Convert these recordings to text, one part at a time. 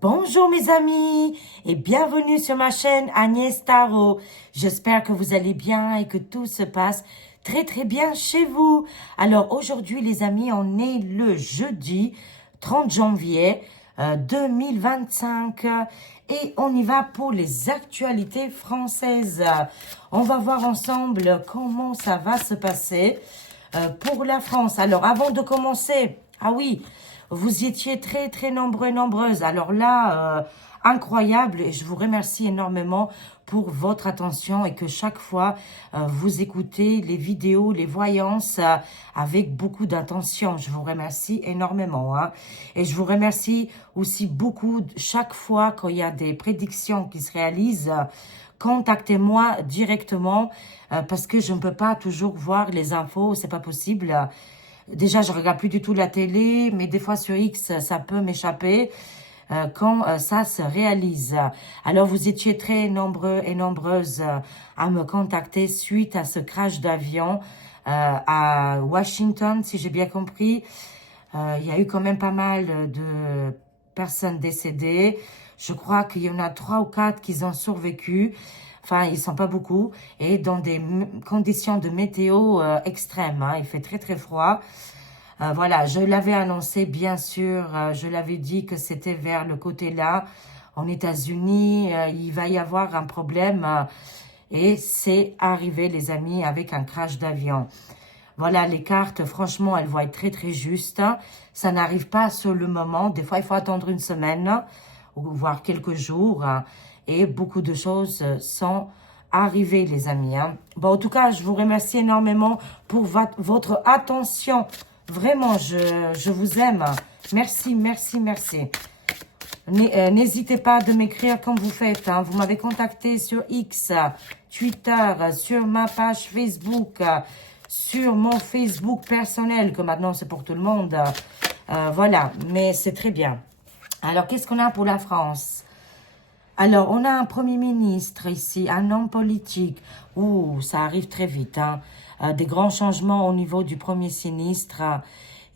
Bonjour mes amis et bienvenue sur ma chaîne Agnès Tarot. J'espère que vous allez bien et que tout se passe très bien chez vous. Alors aujourd'hui les amis, on est le jeudi 30 janvier 2025 et on y va pour les actualités françaises. On va voir ensemble comment ça va se passer pour la France. Alors avant de commencer, ah oui, vous étiez très nombreux et nombreuses. Alors là, incroyable. Et je vous remercie énormément pour votre attention et que chaque fois, vous écoutez les vidéos, les voyances avec beaucoup d'attention. Je vous remercie énormément. Hein. Et je vous remercie aussi beaucoup chaque fois qu'il y a des prédictions qui se réalisent. Contactez-moi directement parce que je ne peux pas toujours voir les infos. C'est pas possible. Déjà, je regarde plus du tout la télé, mais des fois sur X, ça peut m'échapper quand ça se réalise. Alors, vous étiez très nombreux et nombreuses à me contacter suite à ce crash d'avion à Washington, si j'ai bien compris. Il y a eu quand même pas mal de personnes décédées. Je crois qu'il y en a 3 ou 4 qui ont survécu. Enfin, ils sont pas beaucoup. Et dans des conditions de météo extrêmes. Hein. Il fait très froid. Voilà, je l'avais annoncé, bien sûr. Je l'avais dit que c'était vers le côté là, en États-Unis. Il va y avoir un problème. Et c'est arrivé, les amis, avec un crash d'avion. Voilà, les cartes, franchement, elles vont être très justes. Ça n'arrive pas sur le moment. Des fois, il faut attendre une semaine, ou voire quelques jours. Et beaucoup de choses sont arrivées, les amis. Hein. Bon, en tout cas, je vous remercie énormément pour votre attention. Vraiment, je vous aime. Merci. N'hésitez pas de m'écrire comme vous faites. Hein. Vous m'avez contacté sur X, Twitter, sur ma page Facebook, sur mon Facebook personnel, que maintenant c'est pour tout le monde. Voilà, mais c'est très bien. Alors, qu'est-ce qu'on a pour la France? Alors, on a un Premier ministre ici, un homme politique. Ouh, ça arrive très vite. Hein. Des grands changements au niveau du Premier ministre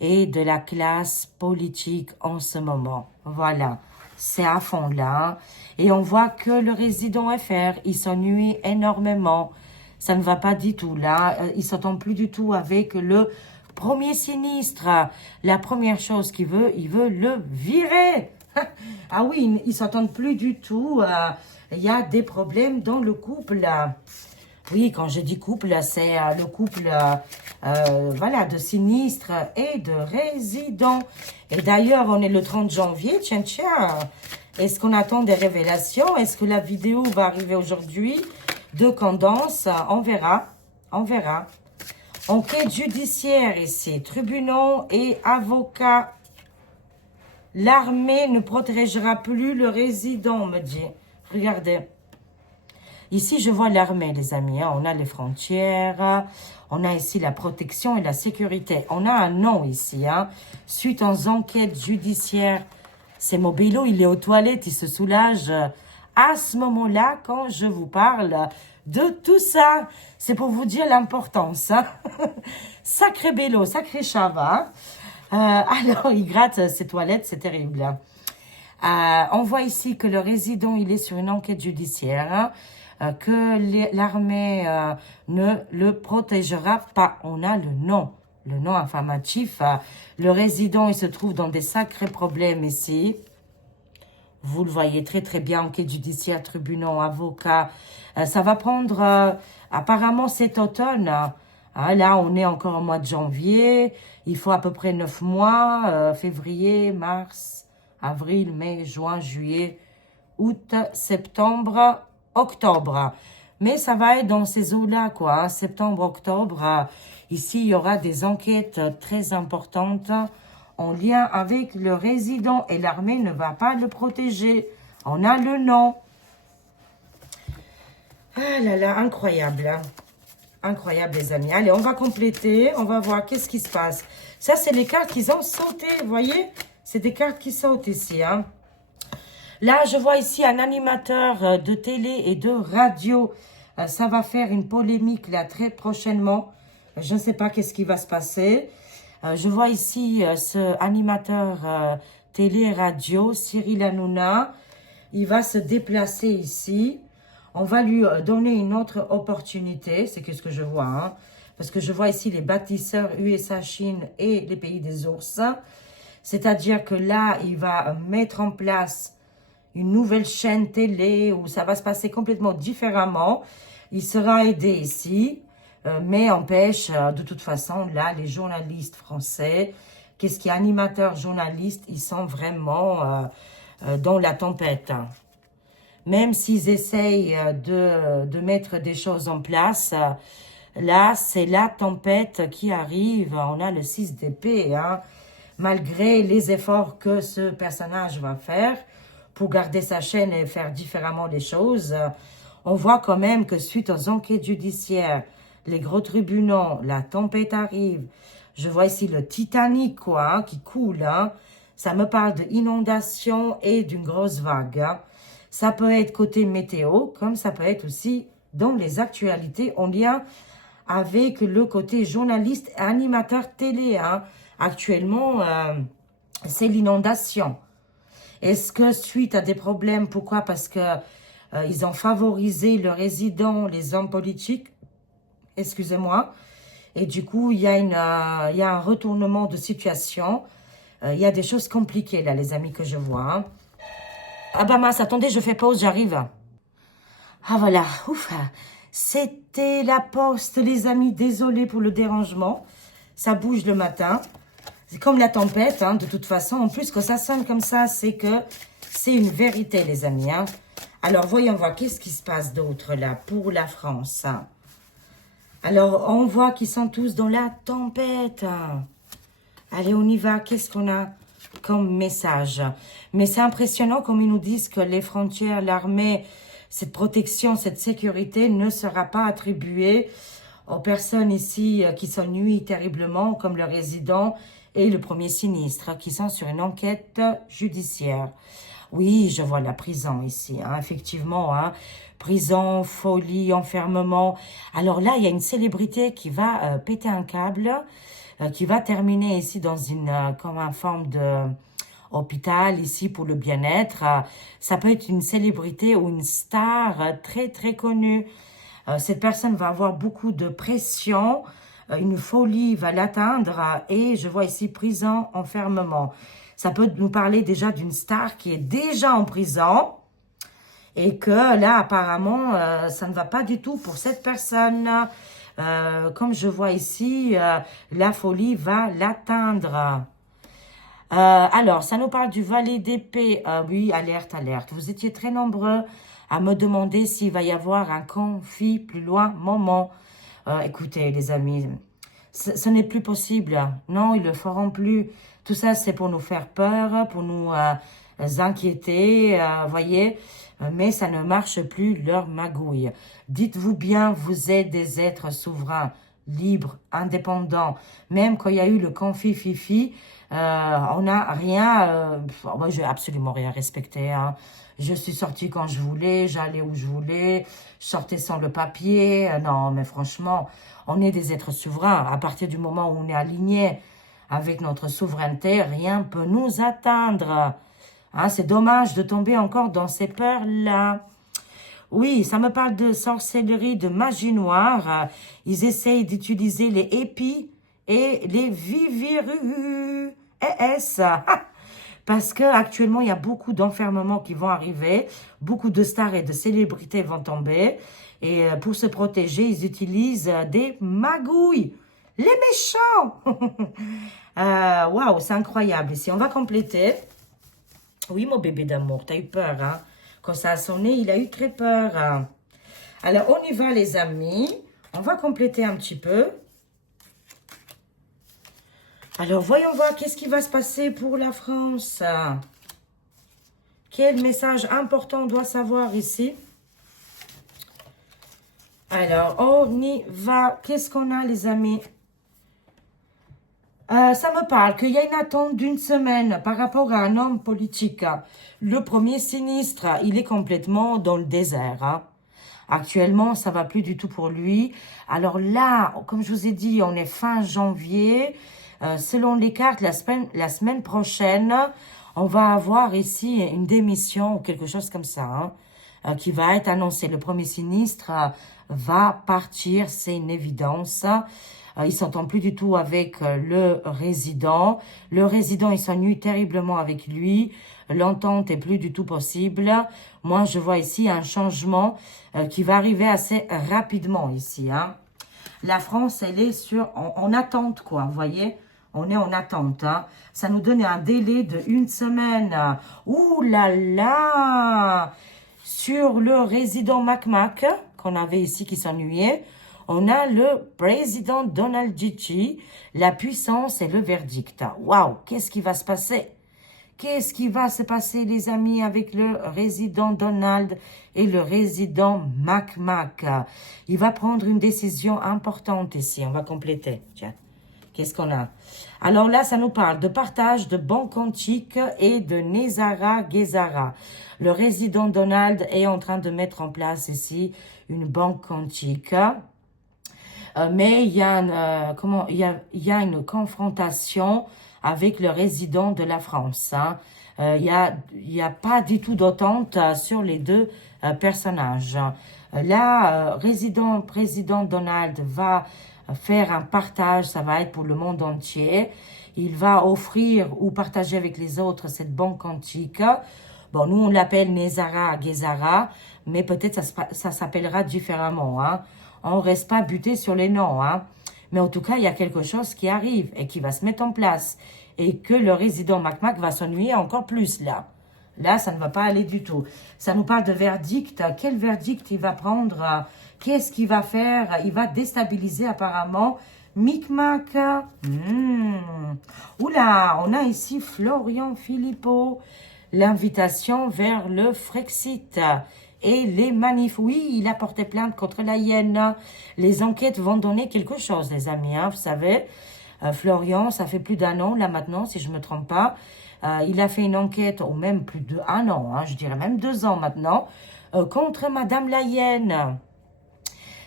et de la classe politique en ce moment. Voilà, c'est à fond là. Hein. Et on voit que le résident FR, il s'ennuie énormément. Ça ne va pas du tout là. Il ne s'entend plus du tout avec le Premier ministre. La première chose qu'il veut, il veut le virer. Ah oui, ils ne s'entendent plus du tout. Il y a des problèmes dans le couple. Oui, quand je dis couple, c'est le couple voilà, de sinistres et de résidents. Et d'ailleurs, on est le 30 janvier. Tiens. Est-ce qu'on attend des révélations? Est-ce que la vidéo va arriver aujourd'hui? De condense, on verra. Enquête judiciaire ici, tribunaux et avocats. L'armée ne protégera plus le résident, me dit. Regardez. Ici, je vois l'armée, les amis. Hein. On a les frontières. On a ici la protection et la sécurité. On a un nom ici. Hein. Suite aux enquêtes judiciaires. C'est Mobilo, il est aux toilettes, il se soulage. À ce moment-là, quand je vous parle de tout ça, c'est pour vous dire l'importance. Hein. Sacré Bélo, sacré Chava. Alors, il gratte ses toilettes, c'est terrible. On voit ici que le résident, il est sur une enquête judiciaire, que l'armée ne le protégera pas. On a le nom affirmatif. Le résident, il se trouve dans des sacrés problèmes ici. Vous le voyez très bien, enquête judiciaire, tribunaux, avocats. Ça va prendre apparemment cet automne. Là, on est encore au mois de janvier. Il faut à peu près 9 mois. Février, mars, avril, mai, juin, juillet, août, septembre, octobre. Mais ça va être dans ces eaux-là, quoi. Hein, septembre, octobre. Ici, il y aura des enquêtes très importantes en lien avec le résident. Et l'armée ne va pas le protéger. On a le nom. Ah là là, incroyable. Hein. Incroyable, les amis. Allez, on va compléter. On va voir qu'est-ce qui se passe. Ça, c'est les cartes qui ont sauté. Vous voyez? C'est des cartes qui sautent ici. Hein. Là, je vois ici un animateur de télé et de radio. Ça va faire une polémique là très prochainement. Je ne sais pas qu'est-ce qui va se passer. Je vois ici ce animateur télé, radio, Cyril Hanouna. Il va se déplacer ici. On va lui donner une autre opportunité. C'est ce que je vois. Hein, parce que je vois ici les bâtisseurs USA, Chine et les pays des ours. C'est-à-dire que là, il va mettre en place une nouvelle chaîne télé où ça va se passer complètement différemment. Il sera aidé ici. Mais empêche, de toute façon, là, les journalistes français, qu'est-ce qui est animateurs, journalistes, ils sont vraiment dans la tempête. Même s'ils essayent de mettre des choses en place, là, c'est la tempête qui arrive. On a le 6 d'épée, hein, malgré les efforts que ce personnage va faire pour garder sa chaîne et faire différemment les choses. On voit quand même que suite aux enquêtes judiciaires, les gros tribunaux, la tempête arrive. Je vois ici le Titanic, quoi, hein, qui coule. Hein. Ça me parle d'inondation et d'une grosse vague. Hein. Ça peut être côté météo, comme ça peut être aussi dans les actualités en lien avec le côté journaliste et animateur télé. Hein. Actuellement, c'est l'inondation. Est-ce que suite à des problèmes, pourquoi? Parce que ils ont favorisé le résident, les hommes politiques, excusez-moi. Et du coup, il y a un retournement de situation. Il y a des choses compliquées, là, les amis, que je vois. Hein. Ah bah mince, attendez, je fais pause, j'arrive. Ah voilà, ouf. C'était la poste, les amis. Désolé pour le dérangement. Ça bouge le matin. C'est comme la tempête, hein, de toute façon. En plus, quand ça sonne comme ça, c'est que c'est une vérité, les amis. Hein. Alors, voyons voir, qu'est-ce qui se passe d'autre, là, pour la France, hein. Alors, on voit qu'ils sont tous dans la tempête. Allez, on y va. Qu'est-ce qu'on a comme message? Mais c'est impressionnant comme ils nous disent que les frontières, l'armée, cette protection, cette sécurité ne sera pas attribuée aux personnes ici qui sont nuies terriblement, comme le résident et le premier sinistre, qui sont sur une enquête judiciaire. Oui, je vois la prison ici, hein, effectivement, hein. Prison, folie, enfermement. Alors là, il y a une célébrité qui va péter un câble, qui va terminer ici dans comme une forme de hôpital ici pour le bien-être. Ça peut être une célébrité ou une star très, très connue. Cette personne va avoir beaucoup de pression, une folie va l'atteindre et je vois ici prison, enfermement. Ça peut nous parler déjà d'une star qui est déjà en prison et que là, apparemment, ça ne va pas du tout pour cette personne. Comme je vois ici, la folie va l'atteindre. Alors, ça nous parle du valet d'épée. Oui, alerte, alerte. Vous étiez très nombreux à me demander s'il va y avoir un conflit plus loin. Moment. Écoutez, les amis, ce n'est plus possible. Non, ils le feront plus. Tout ça, c'est pour nous faire peur, pour nous inquiéter, voyez. Mais ça ne marche plus, leur magouille. Dites-vous bien, vous êtes des êtres souverains, libres, indépendants. Même quand il y a eu le conflit Fifi, on n'a rien, moi je n'ai absolument rien respecté. Hein. Je suis sortie quand je voulais, j'allais où je voulais, je sortais sans le papier. Non, mais franchement, on est des êtres souverains. À partir du moment où on est aligné avec notre souveraineté, rien ne peut nous atteindre. Hein, c'est dommage de tomber encore dans ces peurs-là. Oui, ça me parle de sorcellerie, de magie noire. Ils essayent d'utiliser les épis et les vivirus. Parce que actuellement il y a beaucoup d'enfermements qui vont arriver. Beaucoup de stars et de célébrités vont tomber. Et pour se protéger, ils utilisent des magouilles. Les méchants. Waouh, c'est incroyable ici. On va compléter. Oui, mon bébé d'amour, t'as eu peur, hein? Quand ça a sonné, il a eu très peur. Hein? Alors, on y va, les amis. On va compléter un petit peu. Alors, voyons voir qu'est-ce qui va se passer pour la France. Quel message important on doit savoir ici? Alors, on y va. Qu'est-ce qu'on a, les amis? Ça me parle qu'il y a une attente d'une semaine par rapport à un homme politique. Le premier sinistre, il est complètement dans le désert. Hein. Actuellement, ça va plus du tout pour lui. Alors là, comme je vous ai dit, on est fin janvier. Selon les cartes, la semaine prochaine, On va avoir ici une démission ou quelque chose comme ça, qui va être annoncé. Le premier ministre va partir, c'est une évidence. Il s'entend plus du tout avec le résident. Le résident, il s'ennuie terriblement avec lui. L'entente est plus du tout possible. Moi, je vois ici un changement qui va arriver assez rapidement ici. La France, elle est en attente, quoi, vous voyez. On est en attente. Ça nous donne un délai de 1 semaine. Ouh là là! Sur le résident Mac, qu'on avait ici qui s'ennuyait, on a le président Donald J. La puissance et le verdict. Waouh! Qu'est-ce qui va se passer? Qu'est-ce qui va se passer, les amis, avec le résident Donald et le résident Mac? Il va prendre une décision importante ici. On va compléter. Tiens, qu'est-ce qu'on a? Alors là, ça nous parle de partage de banques antiques et de Nezara Gezara. Le résident Donald est en train de mettre en place ici une banque antique. Mais il y a une confrontation avec le résident de la France. Il y a pas du tout d'entente sur les deux personnages. Là, président Donald va faire un partage, ça va être pour le monde entier. Il va offrir ou partager avec les autres cette banque antique. Bon, nous, on l'appelle Nezara Gezara, mais peut-être ça s'appellera différemment. On ne reste pas buté sur les noms. Mais en tout cas, il y a quelque chose qui arrive et qui va se mettre en place. Et que le résident Mac va s'ennuyer encore plus là. Là, ça ne va pas aller du tout. Ça nous parle de verdict. Quel verdict il va prendre? Qu'est-ce qu'il va faire? Il va déstabiliser apparemment Micmac. Oula, on a ici Florian Philippot. L'invitation vers le Frexit. Et les manifs, oui, il a porté plainte contre la hyène. Les enquêtes vont donner quelque chose, les amis, vous savez. Florian, ça fait plus d'1 an, là maintenant, si je ne me trompe pas. Il a fait une enquête, ou même plus d'1 an, je dirais même 2 ans maintenant, contre Madame la hyène.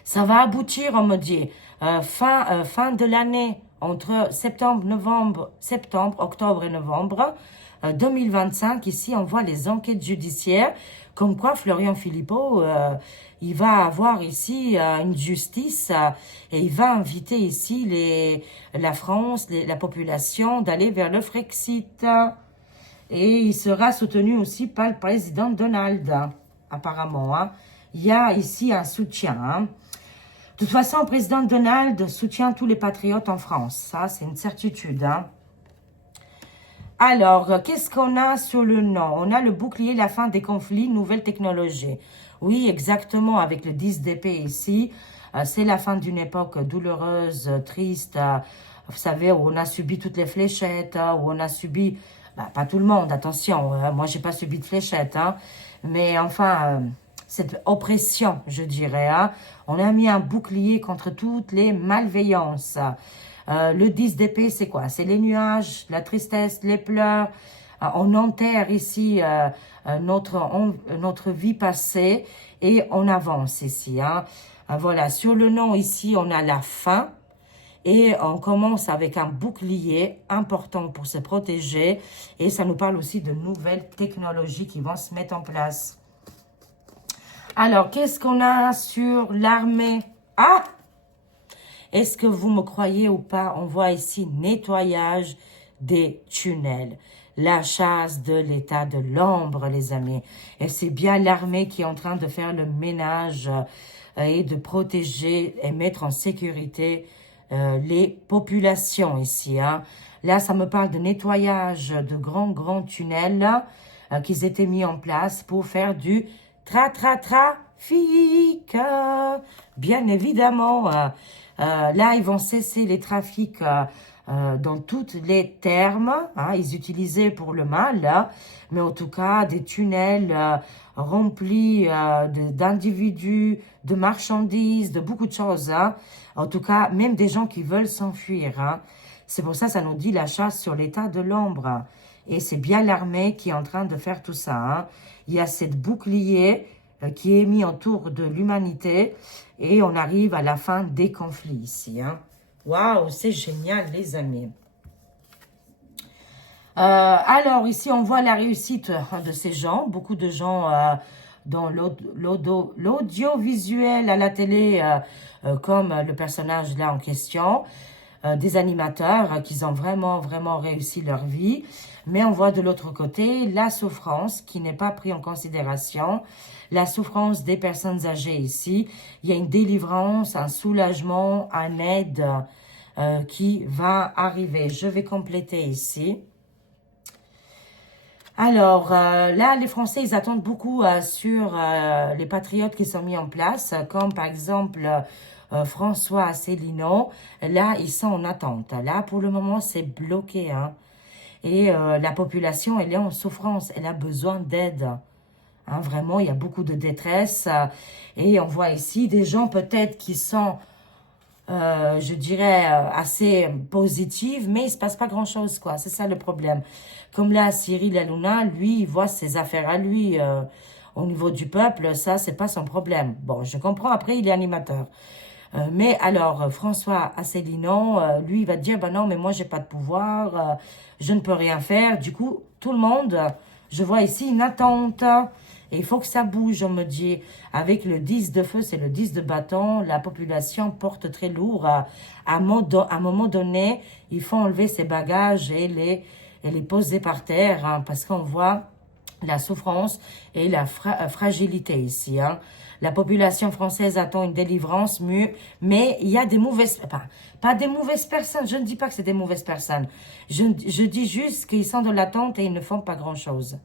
Ça va aboutir, on me dit, fin de l'année, entre octobre et novembre 2025. Ici, on voit les enquêtes judiciaires, comme quoi Florian Philippot, il va avoir ici une justice et il va inviter ici la France, la population, d'aller vers le Frexit. Et il sera soutenu aussi par le président Donald, apparemment. Il y a ici un soutien. De toute façon, le président Donald soutient tous les patriotes en France. Ça, c'est une certitude. Alors, qu'est-ce qu'on a sur le nom? On a le bouclier, la fin des conflits, nouvelle technologie. Oui, exactement, avec le 10 d'épée ici. C'est la fin d'une époque douloureuse, triste. Vous savez, où on a subi toutes les fléchettes, où on a subi... pas tout le monde, attention. Moi, j'ai pas subi de fléchettes. Mais enfin, cette oppression, je dirais. On a mis un bouclier contre toutes les malveillances. Le 10 d'épée, c'est quoi? C'est les nuages, la tristesse, les pleurs. On enterre ici notre vie passée et on avance ici. Voilà, sur le nom ici, on a la fin. Et on commence avec un bouclier important pour se protéger. Et ça nous parle aussi de nouvelles technologies qui vont se mettre en place. Alors, qu'est-ce qu'on a sur l'armée? Est-ce que vous me croyez ou pas? On voit ici nettoyage des tunnels. La chasse de l'état de l'ombre, les amis. Et c'est bien l'armée qui est en train de faire le ménage et de protéger et mettre en sécurité les populations ici. Là, ça me parle de nettoyage de grands tunnels qui étaient mis en place pour faire du trafic. Bien évidemment, là, ils vont cesser les trafics dans toutes les termes. Ils utilisaient pour le mal, mais en tout cas, des tunnels remplis d'individus, de marchandises, de beaucoup de choses. En tout cas, même des gens qui veulent s'enfuir. C'est pour ça, ça nous dit la chasse sur l'état de l'ombre. Et c'est bien l'armée qui est en train de faire tout ça. Il y a cette bouclier qui est mis autour de l'humanité. Et on arrive à la fin des conflits ici. Waouh, c'est génial, les amis. Alors, ici, on voit la réussite de ces gens. Beaucoup de gens dans l'audiovisuel, à la télé, comme le personnage là en question. Des animateurs qui ont vraiment, vraiment réussi leur vie. Mais on voit de l'autre côté la souffrance qui n'est pas prise en considération. La souffrance des personnes âgées ici. Il y a une délivrance, un soulagement, une aide qui va arriver. Je vais compléter ici. Alors, là, les Français, ils attendent beaucoup sur les patriotes qui sont mis en place, comme par exemple François Asselineau. Là, ils sont en attente. Là, pour le moment, c'est bloqué. Hein. Et la population, elle est en souffrance. Elle a besoin d'aide. Hein, vraiment, il y a beaucoup de détresse. Et on voit ici des gens peut-être qui sont je dirais, assez positive, mais il ne se passe pas grand-chose, quoi. C'est ça le problème. Comme là, Cyril Hanouna, lui, il voit ses affaires à lui au niveau du peuple, ça, c'est pas son problème. Bon, je comprends, après, il est animateur. Mais alors, François Asselineau, lui, il va dire, bah non, mais moi, j'ai pas de pouvoir, je ne peux rien faire. Du coup, tout le monde, je vois ici une attente. Et il faut que ça bouge, on me dit. Avec le 10 de feu, c'est le 10 de bâton. La population porte très lourd. À un moment donné, il faut enlever ses bagages et les poser par terre. Hein, parce qu'on voit la souffrance et la fragilité ici. Hein. La population française attend une délivrance, mais il y a des mauvaises... Pas des mauvaises personnes. Je ne dis pas que c'est des mauvaises personnes. Je dis juste qu'ils sont dans l'attente et ils ne font pas grand-chose.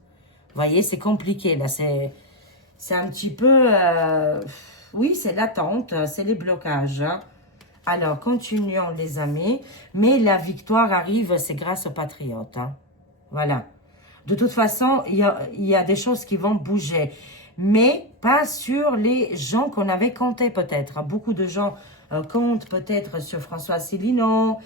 Vous voyez, c'est compliqué, là, c'est un petit peu, oui, c'est l'attente, c'est les blocages. Hein. Alors, continuons, les amis, mais la victoire arrive, c'est grâce aux patriotes. Hein. Voilà. De toute façon, il y a des choses qui vont bouger, mais pas sur les gens qu'on avait comptés, peut-être. Beaucoup de gens comptent peut-être sur François Asselineau.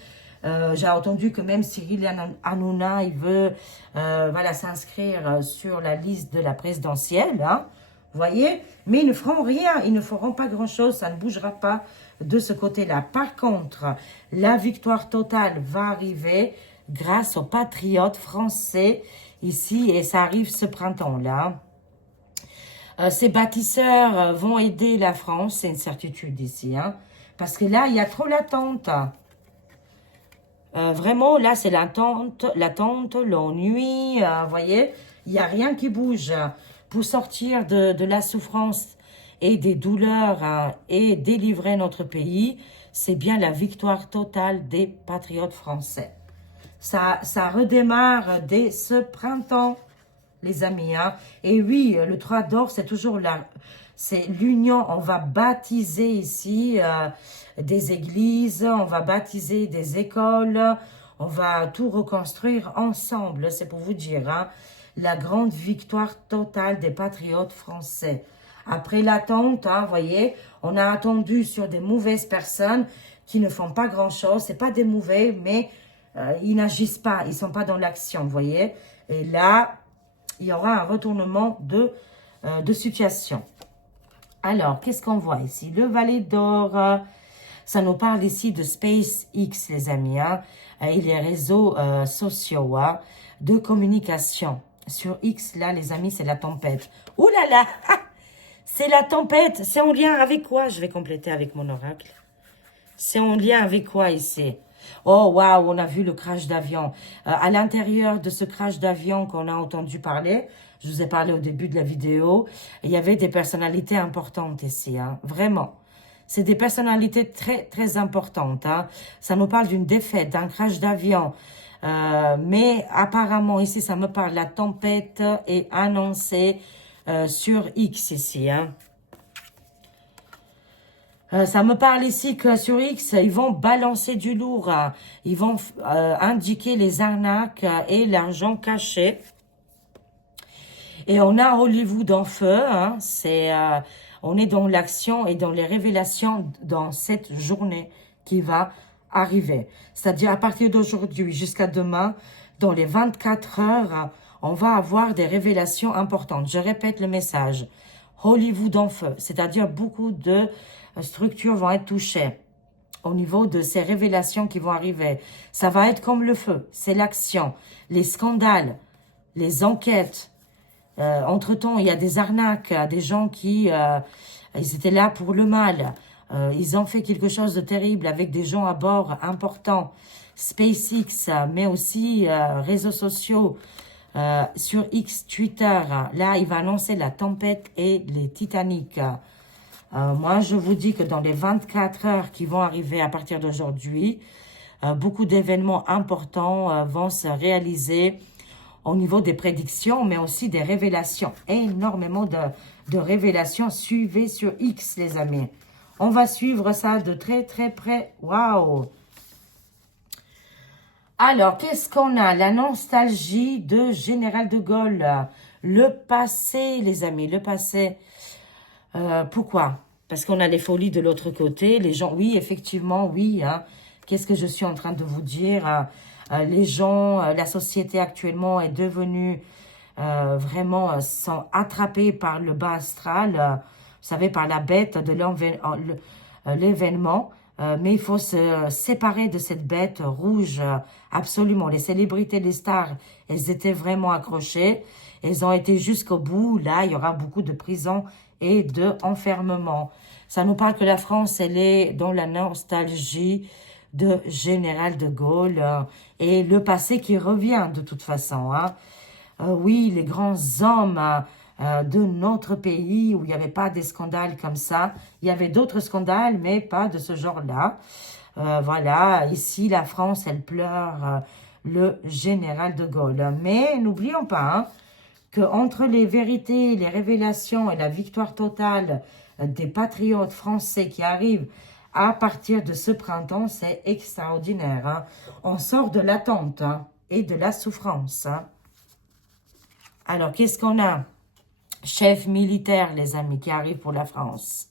J'ai entendu que même Cyril Hanouna, il veut voilà, s'inscrire sur la liste de la présidentielle. Hein, vous voyez? Mais ils ne feront rien, ils ne feront pas grand-chose, ça ne bougera pas de ce côté-là. Par contre, la victoire totale va arriver grâce aux patriotes français ici, et ça arrive ce printemps-là. Ces bâtisseurs vont aider la France, c'est une certitude ici, hein, parce que là, il y a trop l'attente. Vraiment, là, c'est l'attente, l'ennui, vous voyez, il n'y a rien qui bouge. Pour sortir de la souffrance et des douleurs et délivrer notre pays, c'est bien la victoire totale des patriotes français. Ça redémarre dès ce printemps, les amis. Hein. Et oui, le 3 d'or, c'est toujours là. C'est l'union. On va baptiser ici des églises, on va baptiser des écoles, on va tout reconstruire ensemble. C'est pour vous dire, hein, la grande victoire totale des patriotes français. Après l'attente, hein, voyez, on a attendu sur des mauvaises personnes qui ne font pas grand-chose. C'est pas des mauvais, mais ils n'agissent pas, ils sont pas dans l'action, vous voyez. Et là, il y aura un retournement de situation. Alors, qu'est-ce qu'on voit ici? Le Valet d'Or, ça nous parle ici de SpaceX, les amis, hein, et les réseaux sociaux hein, de communication. Sur X, là, les amis, c'est la tempête. Ouh là là, c'est la tempête. C'est en lien avec quoi? Je vais compléter avec mon oracle. C'est en lien avec quoi ici? Oh, waouh, on a vu le crash d'avion. À l'intérieur de ce crash d'avion qu'on a entendu parler, je vous ai parlé au début de la vidéo, il y avait des personnalités importantes ici, hein, vraiment. C'est des personnalités très, très importantes. Hein. Ça nous parle d'une défaite, d'un crash d'avion. Mais apparemment, ici, ça me parle, la tempête est annoncée sur X ici, hein. Ça me parle ici que sur X, ils vont balancer du lourd. Hein. Ils vont indiquer les arnaques et l'argent caché. Et on a Hollywood en feu. Hein. On est dans l'action et dans les révélations dans cette journée qui va arriver. C'est-à-dire à partir d'aujourd'hui jusqu'à demain, dans les 24 heures, on va avoir des révélations importantes. Je répète le message. Hollywood en feu, c'est-à-dire beaucoup de structures vont être touchées. au niveau de ces révélations qui vont arriver. Ça va être comme le feu, c'est l'action, les scandales, les enquêtes. Entre-temps, il y a des arnaques, des gens qui ils étaient là pour le mal. Ils ont fait quelque chose de terrible avec des gens à bord importants. SpaceX, mais aussi réseaux sociaux, sur X, Twitter. Là, il va annoncer la tempête et les Titanic. Moi, je vous dis que dans les 24 heures qui vont arriver à partir d'aujourd'hui, beaucoup d'événements importants vont se réaliser au niveau des prédictions, mais aussi des révélations. Énormément de révélations. Suivez sur X, les amis. On va suivre ça de très, très près. Waouh! Alors, qu'est-ce qu'on a? La nostalgie de Général de Gaulle. Le passé, les amis, le passé. Pourquoi? Parce qu'on a les folies de l'autre côté. Les gens, oui, effectivement, oui. Hein. Qu'est-ce que je suis en train de vous dire? Les gens, la société actuellement est devenue vraiment, sont attrapés par le bas astral. Vous savez, par la bête de l'événement. Mais il faut se séparer de cette bête rouge, absolument. Les célébrités, les stars, elles étaient vraiment accrochées. Elles ont été jusqu'au bout. Là, il y aura beaucoup de prisons et de enfermement. Ça nous parle que la France, elle est dans la nostalgie de Général de Gaulle et le passé qui revient de toute façon. Hein. Oui, les grands hommes de notre pays où il n'y avait pas des scandales comme ça. Il y avait d'autres scandales, mais pas de ce genre-là. Voilà, ici, la France, elle pleure le Général de Gaulle. Mais n'oublions pas, hein, qu'entre les vérités, les révélations et la victoire totale des patriotes français qui arrivent à partir de ce printemps, c'est extraordinaire. Hein. On sort de l'attente hein, et de la souffrance. Hein. Alors, qu'est-ce qu'on a? Chef militaire, les amis, qui arrive pour la France.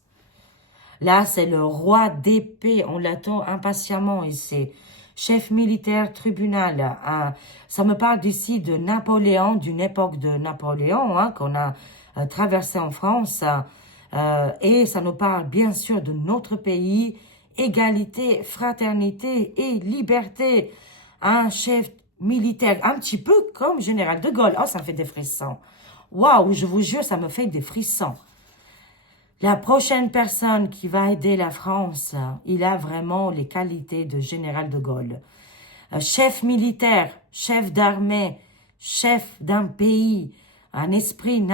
Là, c'est le roi d'épée. On l'attend impatiemment ici. Chef militaire, tribunal. Ça me parle d'ici de Napoléon, d'une époque de Napoléon hein, qu'on a traversé en France. Et ça nous parle bien sûr de notre pays. Égalité, fraternité et liberté. Un chef militaire, un petit peu comme Général de Gaulle. Oh, ça me fait des frissons. Waouh, je vous jure, ça me fait des frissons. La prochaine personne qui va aider la France, il a vraiment les qualités de Général de Gaulle. Chef militaire, chef d'armée, chef d'un pays, un esprit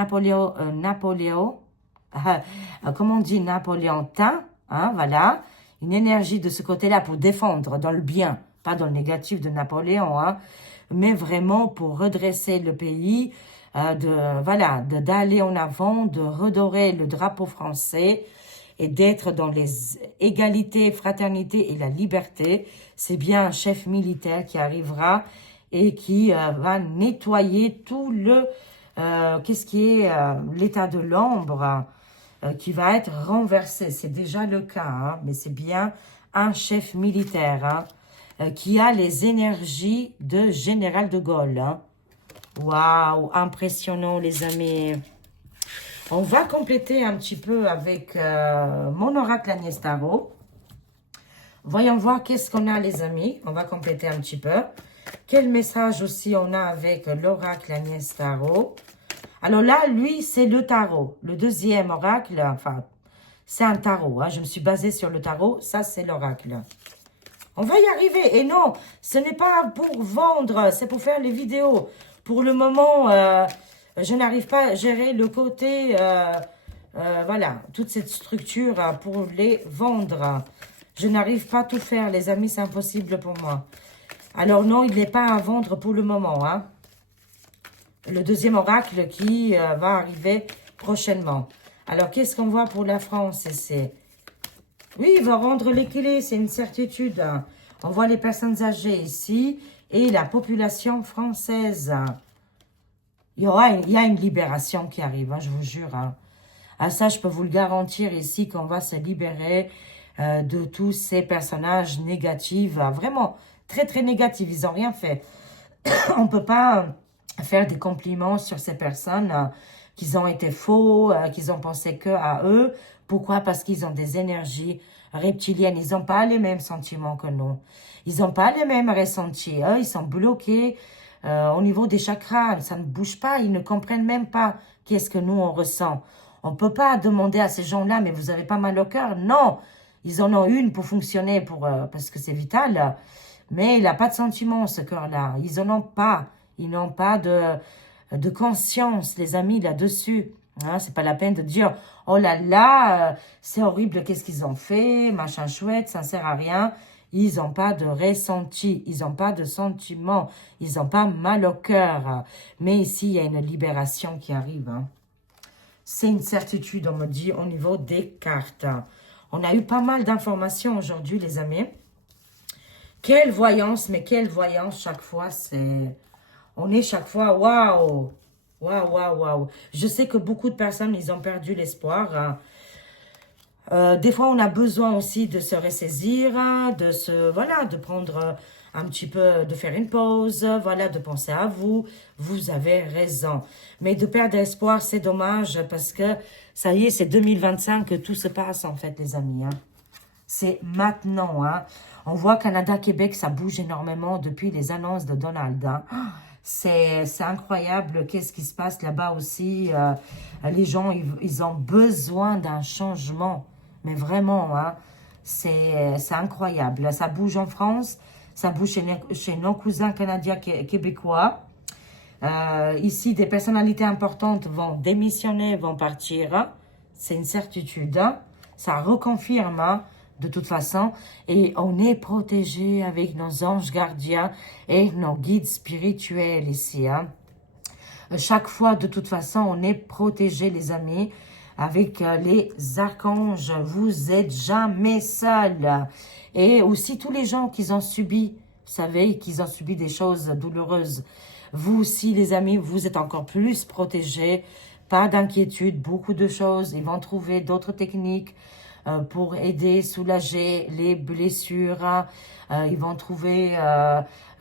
comment on dit, napoléontain, hein, voilà, une énergie de ce côté-là pour défendre dans le bien, pas dans le négatif de Napoléon, hein, mais vraiment pour redresser le pays, d'aller en avant, de redorer le drapeau français et d'être dans les égalités, fraternité et la liberté. C'est bien un chef militaire qui arrivera et qui va nettoyer tout le, qu'est-ce qui est l'état de l'ombre qui va être renversé. C'est déjà le cas, hein, mais c'est bien un chef militaire hein, qui a les énergies de Général de Gaulle. Hein. Waouh, impressionnant les amis. On va compléter un petit peu avec mon oracle Agnès Tarot. Voyons voir qu'est-ce qu'on a les amis. On va compléter un petit peu. Quel message aussi on a avec l'oracle Agnès Tarot. Alors là, lui, c'est le tarot. Le deuxième oracle, enfin, c'est un tarot. Hein. Je me suis basée sur le tarot. Ça, c'est l'oracle. On va y arriver. Et non, ce n'est pas pour vendre, c'est pour faire les vidéos. Pour le moment, je n'arrive pas à gérer le côté, voilà, toute cette structure pour les vendre. Je n'arrive pas à tout faire, les amis, c'est impossible pour moi. Alors non, il n'est pas à vendre pour le moment. Hein. Le deuxième oracle qui va arriver prochainement. Alors, qu'est-ce qu'on voit pour la France ici? Oui, il va rendre les clés, c'est une certitude. Hein. On voit les personnes âgées ici. Et la population française. Il y a une libération qui arrive, hein, je vous jure. Hein. À ça, je peux vous le garantir ici qu'on va se libérer de tous ces personnages négatifs. Vraiment, très, très négatifs. Ils n'ont rien fait. On ne peut pas faire des compliments sur ces personnes qui ont été faux, qui ont pensé que à eux Pourquoi? Parce qu'ils ont des énergies reptiliennes. Ils n'ont pas les mêmes sentiments que nous. Ils n'ont pas les mêmes ressentis. Eux, ils sont bloqués au niveau des chakras. Ça ne bouge pas. Ils ne comprennent même pas qu'est-ce que nous, on ressent. On ne peut pas demander à ces gens-là, mais vous avez pas mal au cœur. Non, ils en ont une pour fonctionner, parce que c'est vital. Mais il n'a pas de sentiment, ce cœur-là. Ils en ont pas. Ils n'ont pas de conscience, les amis, là-dessus. Hein, c'est pas la peine de dire, oh là là, c'est horrible, qu'est-ce qu'ils ont fait, machin chouette, ça ne sert à rien. Ils n'ont pas de ressenti, ils n'ont pas de sentiment, ils n'ont pas mal au cœur. Mais ici, il y a une libération qui arrive. Hein. C'est une certitude, on me dit, au niveau des cartes. On a eu pas mal d'informations aujourd'hui, les amis. Quelle voyance, mais quelle voyance chaque fois, c'est... On est chaque fois, waouh, waouh, waouh, waouh. Je sais que beaucoup de personnes, ils ont perdu l'espoir. Hein. Des fois, on a besoin aussi de se ressaisir, hein, voilà, de prendre un petit peu, de faire une pause, voilà, de penser à vous. Vous avez raison. Mais de perdre espoir, c'est dommage parce que, ça y est, c'est 2025 que tout se passe, en fait, les amis. Hein. C'est maintenant. Hein. On voit Canada, Québec, ça bouge énormément depuis les annonces de Donald. Hein. C'est incroyable qu'est-ce qui se passe là-bas aussi. Les gens, ils ont besoin d'un changement. Mais vraiment, hein, c'est incroyable. Ça bouge en France, ça bouge chez nos cousins canadiens, québécois. Ici, des personnalités importantes vont démissionner, vont partir. Hein. C'est une certitude. Hein. Ça reconfirme, hein, de toute façon. Et on est protégé avec nos anges gardiens et nos guides spirituels ici. Hein. Chaque fois, de toute façon, on est protégé, les amis, avec les archanges. Vous êtes jamais seuls. Et aussi, tous les gens qui ont subi, vous savez, qui ont subi des choses douloureuses. Vous aussi, les amis, vous êtes encore plus protégés. Pas d'inquiétude, beaucoup de choses. Ils vont trouver d'autres techniques pour aider, soulager les blessures. Ils vont trouver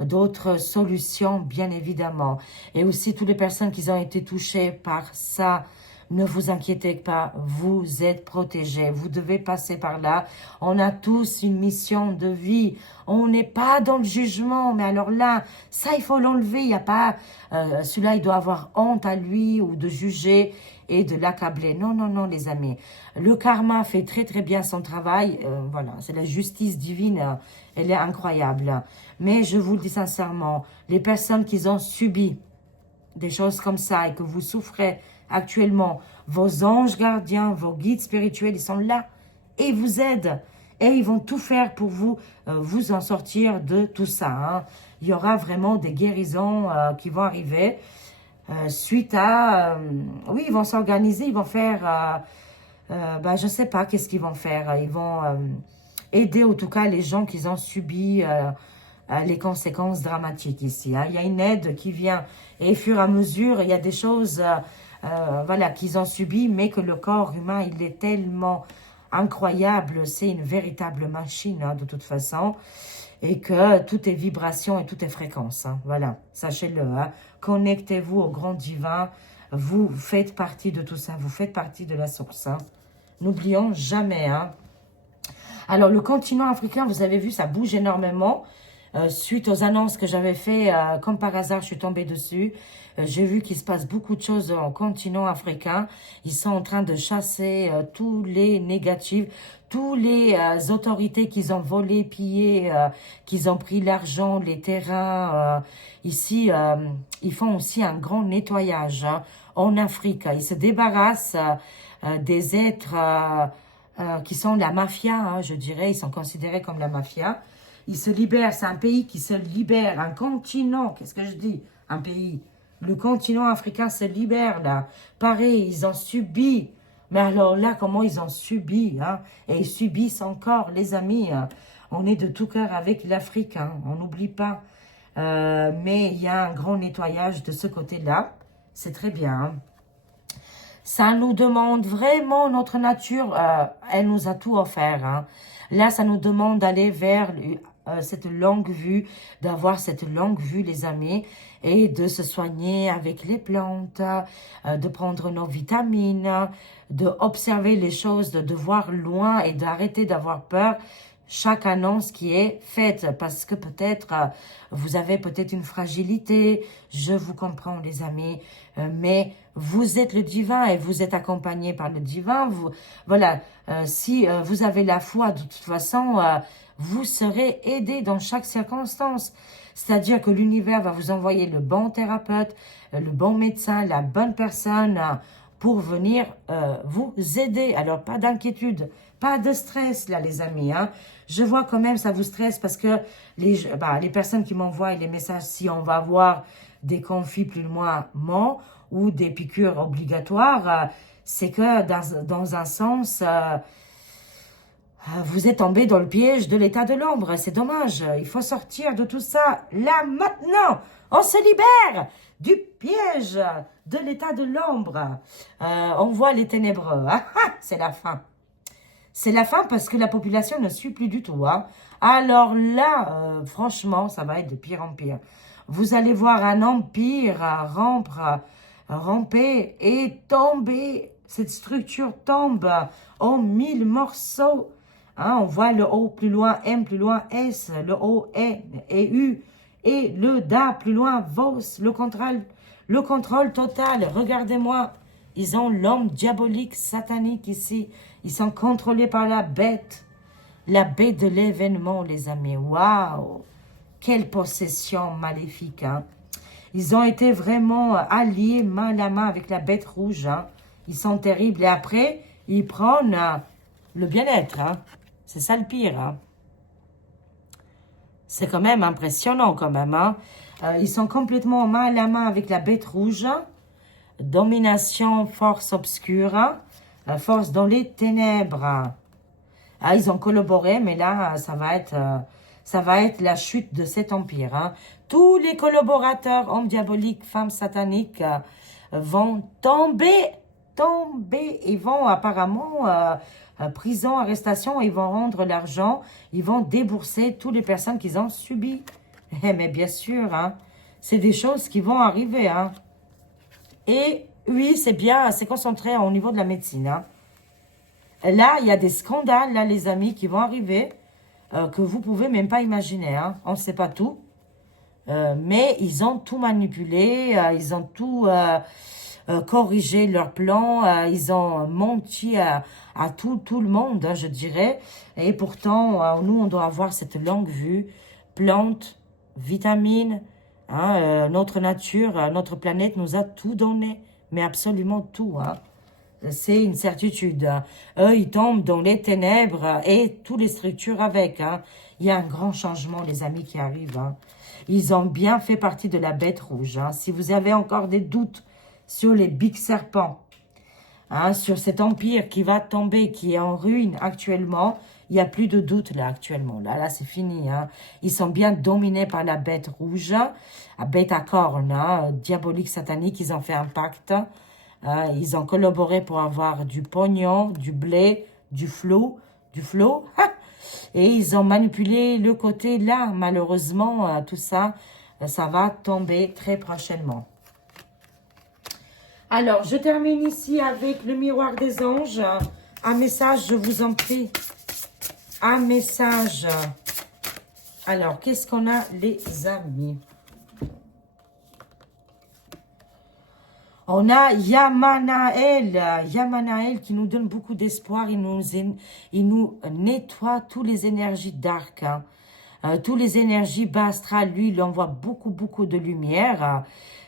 d'autres solutions, bien évidemment. Et aussi, toutes les personnes qui ont été touchées par ça, ne vous inquiétez pas, vous êtes protégés. Vous devez passer par là. On a tous une mission de vie. On n'est pas dans le jugement. Mais alors là, ça, il faut l'enlever. Il n'y a pas... celui-là, il doit avoir honte à lui ou de juger et de l'accabler. Non, non, non, les amis. Le karma fait très, très bien son travail. Voilà, c'est la justice divine. Elle est incroyable. Mais je vous le dis sincèrement, les personnes qui ont subi des choses comme ça et que vous souffrez actuellement, vos anges gardiens, vos guides spirituels, ils sont là et ils vous aident. Et ils vont tout faire pour vous, vous en sortir de tout ça. Hein. Il y aura vraiment des guérisons qui vont arriver suite à... oui, ils vont s'organiser, ils vont faire... je ne sais pas qu'est-ce qu'ils vont faire. Ils vont aider en tout cas les gens qui ont subi les conséquences dramatiques ici. Hein. Il y a une aide qui vient et au fur et à mesure, il y a des choses... voilà, qu'ils ont subi, mais que le corps humain, il est tellement incroyable, c'est une véritable machine, hein, de toute façon, et que tout est vibration et tout est fréquence, hein, voilà, sachez-le, hein. Connectez-vous au grand divin, vous faites partie de tout ça, vous faites partie de la source, hein. N'oublions jamais, hein. Alors, le continent africain, vous avez vu, ça bouge énormément. Suite aux annonces que j'avais fait, comme par hasard, je suis tombée dessus. J'ai vu qu'il se passe beaucoup de choses au continent africain. Ils sont en train de chasser tous les négatifs, tous les autorités qui ont volé, pillé, qui ont pris l'argent, les terrains. Ici, ils font aussi un grand nettoyage, hein, en Afrique. Ils se débarrassent des êtres qui sont la mafia, hein, je dirais. Ils sont considérés comme la mafia. Ils se libèrent, c'est un pays qui se libère, un continent, qu'est-ce que je dis? Un pays. Le continent africain se libère, là. Pareil, ils ont subi. Mais alors là, comment ils ont subi, hein? Et ils subissent encore, les amis. Hein. On est de tout cœur avec l'Afrique, hein. On n'oublie pas. Mais il y a un grand nettoyage de ce côté-là. C'est très bien, hein. Ça nous demande vraiment, notre nature, elle nous a tout offert, hein. Là, ça nous demande d'aller vers cette longue vue, d'avoir cette longue vue, les amis, et de se soigner avec les plantes, de prendre nos vitamines, de observer les choses, de voir loin et d'arrêter d'avoir peur chaque annonce qui est faite, parce que peut-être vous avez peut-être une fragilité, je vous comprends les amis, mais vous êtes le divin et vous êtes accompagné par le divin. Voilà, si vous avez la foi, de toute façon, vous serez aidé dans chaque circonstance. C'est-à-dire que l'univers va vous envoyer le bon thérapeute, le bon médecin, la bonne personne pour venir vous aider. Alors, pas d'inquiétude, pas de stress là, les amis. Hein. Je vois quand même, ça vous stresse parce que les personnes qui m'envoient les messages, si on va avoir des conflits plus loin ou des piqûres obligatoires, c'est que dans un sens, vous êtes tombé dans le piège de l'état de l'ombre. C'est dommage. Il faut sortir de tout ça là, maintenant. On se libère du piège de l'état de l'ombre. On voit les ténébreux. Ah, ah, c'est la fin. C'est la fin parce que la population ne suit plus du tout. Hein. Alors là, franchement, ça va être de pire en pire. Vous allez voir un empire ramper et tomber. Cette structure tombe en 1000 morceaux. Hein, on voit le O plus loin, M plus loin, S, le O, N et U. Et le DA plus loin, VOS, le contrôle total. Regardez-moi, ils ont l'homme diabolique, satanique ici. Ils sont contrôlés par la bête de l'événement, les amis. Waouh! Quelle possession maléfique. Hein? Ils ont été vraiment alliés main à main avec la bête rouge. Hein? Ils sont terribles. Et après, ils prennent le bien-être. Hein? C'est ça le pire. Hein? C'est quand même impressionnant quand même. Hein? Ils sont complètement main à main avec la bête rouge. Domination, force obscure. Force dans les ténèbres. Ah, ils ont collaboré, mais là, ça va être la chute de cet empire. Hein. Tous les collaborateurs, hommes diaboliques, femmes sataniques, vont tomber. Ils vont apparemment, prison, arrestation, ils vont rendre l'argent, ils vont débourser toutes les personnes qu'ils ont subies. Mais bien sûr, hein, c'est des choses qui vont arriver. Hein. Et oui, c'est bien, c'est concentré au niveau de la médecine. Hein. Là, il y a des scandales, là, les amis, qui vont arriver, que vous pouvez même pas imaginer. Hein. On ne sait pas tout. Mais ils ont tout manipulé, ils ont tout corrigé leur plan, ils ont menti à tout le monde, hein, je dirais. Et pourtant, nous, on doit avoir cette longue vue, plantes, vitamines. Hein, notre nature, notre planète nous a tout donné, mais absolument tout. Hein. C'est une certitude. Hein. Eux, ils tombent dans les ténèbres et toutes les structures avec. Hein. Il y a un grand changement, les amis, qui arrive. Hein. Ils ont bien fait partie de la bête rouge. Hein. Si vous avez encore des doutes sur les big serpents, hein, sur cet empire qui va tomber, qui est en ruine actuellement, il n'y a plus de doute là actuellement. Là c'est fini. Hein. Ils sont bien dominés par la bête rouge, la bête à cornes, hein, diabolique, satanique. Ils ont fait un pacte. Ils ont collaboré pour avoir du pognon, du blé, du flot. Et ils ont manipulé le côté là. Malheureusement, tout ça, ça va tomber très prochainement. Alors, je termine ici avec le miroir des anges. Un message, je vous en prie. Un message. Alors, qu'est-ce qu'on a, les amis? On a Yamanaël qui nous donne beaucoup d'espoir. Il nous nettoie toutes les énergies dark, hein. Toutes les énergies bas astrales. Lui, il envoie beaucoup de lumière.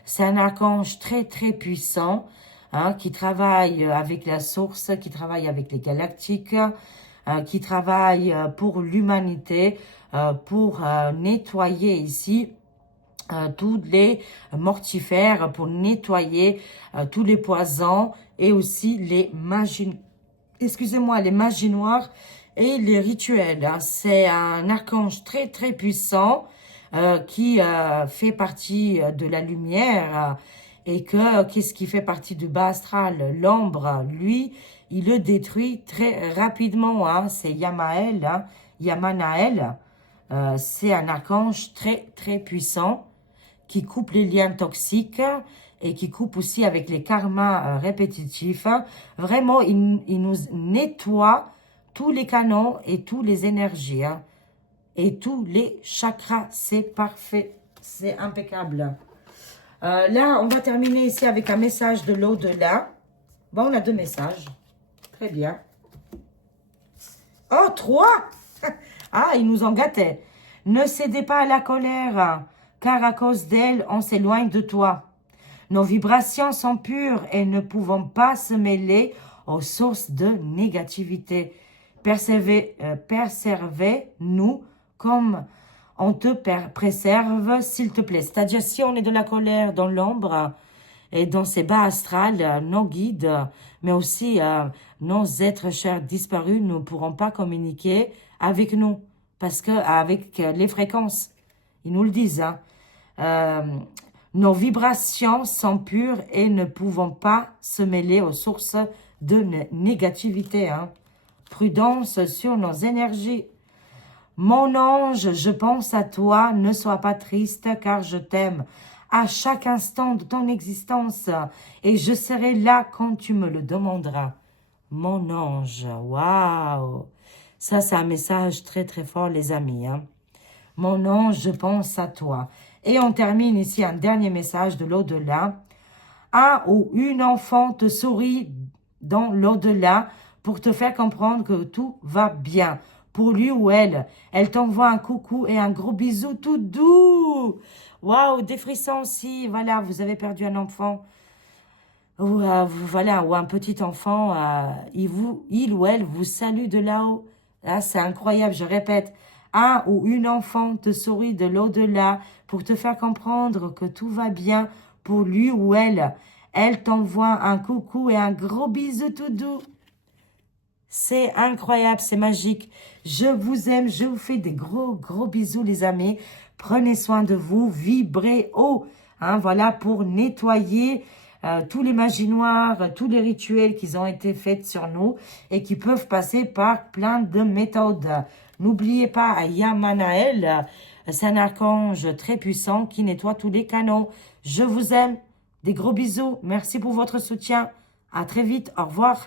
C'est un archange très puissant, hein, qui travaille avec la source, qui travaille avec les galactiques, qui travaille pour l'humanité, pour nettoyer ici tous les mortifères, pour nettoyer tous les poisons et aussi les magies, les magies noires et les rituels. Hein. C'est un archange très puissant qui fait partie de la lumière et qu'est-ce qui fait partie du bas astral, l'ombre, lui, il le détruit très rapidement. Hein. C'est Yamanaël. C'est un archange très, très puissant qui coupe les liens toxiques et qui coupe aussi avec les karmas répétitifs. Vraiment, il nous nettoie tous les canaux et toutes les énergies. Hein, et tous les chakras. C'est parfait. C'est impeccable. Là, on va terminer ici avec un message de l'au-delà. Bon, on a 2 messages. Très bien. Oh, 3! Ah, ils nous ont gâtés. Ne cédez pas à la colère, car à cause d'elle, on s'éloigne de toi. Nos vibrations sont pures et ne pouvons pas se mêler aux sources de négativité. Préservez-nous comme on te préserve, s'il te plaît. C'est-à-dire, si on est de la colère dans l'ombre et dans ces bas astrales, nos guides, mais aussi nos êtres chers disparus ne pourront pas communiquer avec nous. Parce que avec les fréquences, ils nous le disent, hein, nos vibrations sont pures et ne pouvons pas se mêler aux sources de négativité. Hein. Prudence sur nos énergies. Mon ange, je pense à toi, ne sois pas triste car je t'aime à chaque instant de ton existence et je serai là quand tu me le demanderas. Mon ange, waouh! Ça, c'est un message très très fort les amis. Hein. Mon ange, je pense à toi. Et on termine ici un dernier message de l'au-delà. Un ou une enfant te sourit dans l'au-delà pour te faire comprendre que tout va bien. Pour lui ou elle, elle t'envoie un coucou et un gros bisou tout doux. Waouh, des frissons aussi. Voilà, vous avez perdu un enfant. Ou, voilà, ou un petit enfant, il ou elle vous salue de là-haut. Là, c'est incroyable, je répète. Un ou une enfant te sourit de l'au-delà pour te faire comprendre que tout va bien pour lui ou elle. Elle t'envoie un coucou et un gros bisou tout doux. C'est incroyable, c'est magique. Je vous aime, je vous fais des gros, gros bisous les amis. Prenez soin de vous, vibrez haut. Hein, voilà, pour nettoyer tous les magies noires, tous les rituels qui ont été faits sur nous et qui peuvent passer par plein de méthodes. N'oubliez pas, Yamanael, c'est un archange très puissant qui nettoie tous les canaux. Je vous aime, des gros bisous. Merci pour votre soutien. À très vite, au revoir.